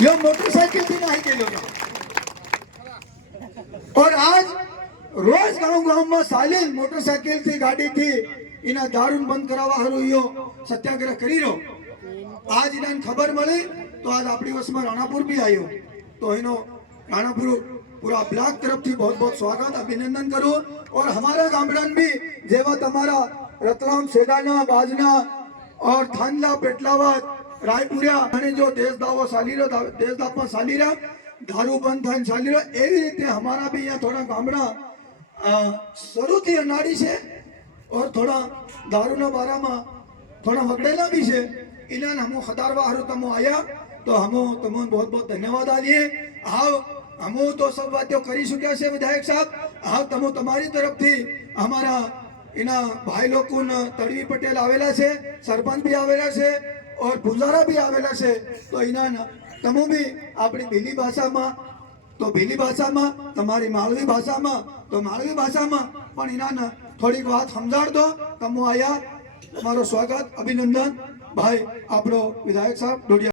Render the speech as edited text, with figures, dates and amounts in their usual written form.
यो motorcycle थी नहीं गेलो और आज रोज गांव में सालीन मोटरसाइकिल थी गाड़ी थी इना दारू बंद करावा हारू यो सत्याग्रह करी रो। आज इन्हें खबर मिली तो आज अपनी वस में राणापुर भी आयो तो इनो राणापुर पूरा ब्लॉक तरफ थी बहुत बहुत स्वागत अभिनंदन करूं। और हमारा गामड़न भी जेवा तमारा रतलाम सेडाना बाजना और थानला पेटलावत रायपुरिया અને जो देशदावो साली रो देशदापमा साली रा दारू बंद थाने साली रो एवी रीते हमारा भी यहाँ थोड़ा गामड़ा शुरू थी अनाड़ी से और थोड़ा दारू ना बारा में थोड़ा वगड़ेला भी से इन्हें हम खदारवा हारू तमो आया तो हम तमो बहुत बहुत धन्यवाद आलिए। आओ हम तो सब बातें करी चुक्या से विधायक साहब आओ तमो तमारी तरफ थी हमारा इना भाई लोग तड़वी पटेल आवेला से सरपंच भी आवेला से और पुजारा भी आवेला से तो इना तमो भी अपनी भीली भाषा में तो भीली भाषा में तमारी मालवी भाषा में तो मालवी भाषा में पण इना थोड़ी बात समझाड़ दो तमो आया तमारो स्वागत अभिनंदन भाई आपनो विधायक साहब डोडिया।